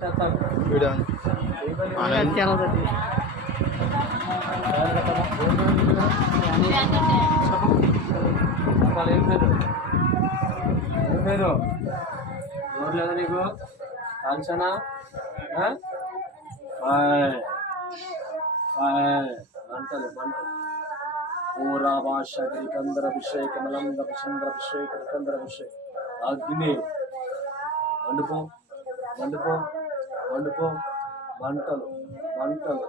Video online ఏం పేరు ఎవరు లేదా నీకు కాంచనా మంటలు పూరా భాష గిరికందరభిషేక మలంగ చంద్రభిషేక కందరభిషేక అగ్ని మండుకో మండుకో మండుకో మంటలు మంటలు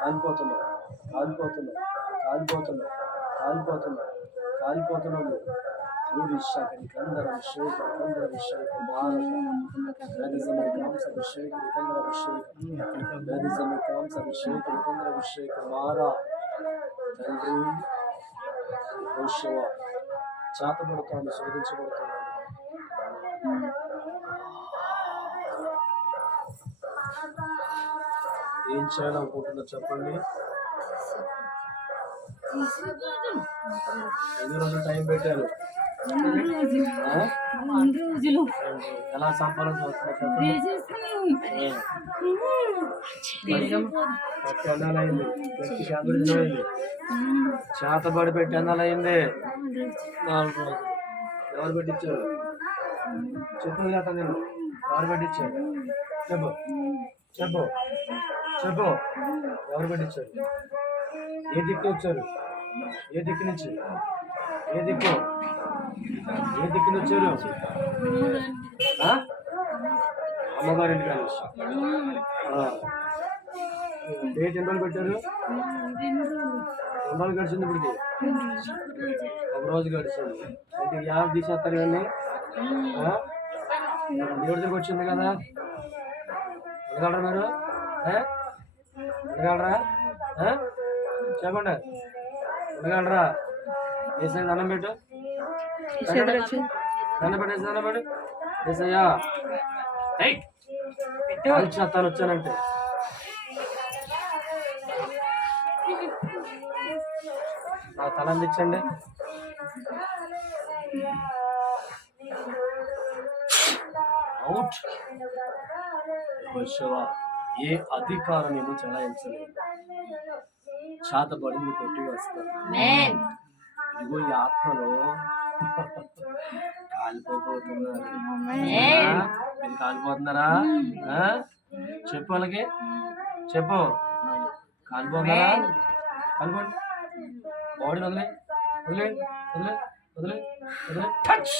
కాలిపోతున్నావు కాలిపోతున్నావు కాలిపోతున్నావు కాలిపోతున్నావు కాలిపోతున్నావు సూర్యశాఖని కందరభిషేక కందరభిషేక మారభిషేక కందరభిషేక కందరభిషేక మారా తండ్రి యెహోషువ చాతబడుతాను శోధించబడుతున్నాను. ఏం చేయాలనుకుంటున్నా చెప్పండి. ఎన్ని రోజులు టైం పెట్టారు? ఎలా సంపాదన ఎన్నాలైంది? చేతబడి పెట్టి ఎన్నాలైంది? 4 రోజులు. ఎవరు పెట్టించారు? చెప్పు కదా నేను. ఎవరు పెట్టించారు? చెప్పు చెప్పు చెప్పు. ఎవరు పెట్టించారు? ఏ దిక్కు వచ్చారు? ఏ దిక్కు నుంచి? ఏ దిక్కు నుంచి వచ్చారు? అమ్మగారి ఇంటి కానీ డేట్ ఎన్ని రోజులు పెట్టారు? 2 రోజులు గడిచింది. ఇప్పటికి 1 రోజు గడిచింది. అయితే యాప్ తీసేస్తారు ఇవన్నీ. దేవుడి దగ్గరికి వచ్చింది కదా, ఉండగలరా మీరు? ఉండగలరా? చెప్పండి, ఉండగలరా? వేసే దండం పెట్టు, దండం పెట్టేసి దండం పెట్టు. వేసయ్యా తను వచ్చానంటే నా తల అందించండి. అవుట్. ఏ అధికారం నేను చెలాయించలేదు. చేతబడింది కొట్టి వస్తాను. ఇదిగో ఈ ఆత్మలో కాలిపోతున్నారు. మీరు కాలిపోతున్నారా? చెప్పు వాళ్ళకి, చెప్పు. కాలిపోతున్నారా? కాలిపోండి. బాడీ వదిలే వదిలే వదిలే వదిలే వదిలే. టచ్.